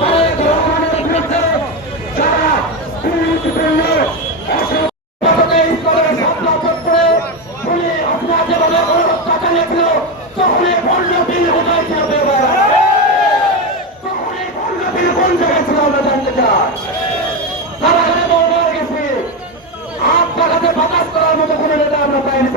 তারেক রহমানের বিরুদ্ধে যারা দুর্নীতিপূর্ণ ইসলামের সামলা চত্বরে খুনি হাসিনা যেভাবে গণহত্যা চালিয়েছিল তখন এই বন্য বিল কোথায় ছিল তখন এই বন্য বিল কোন জায়গায় ছিল আমরা জানতে চাই। কারাগারে মারা গেছে, হাত টাকাতে বাতাস করার মতো কোনো নেতা আমরা পাইনি।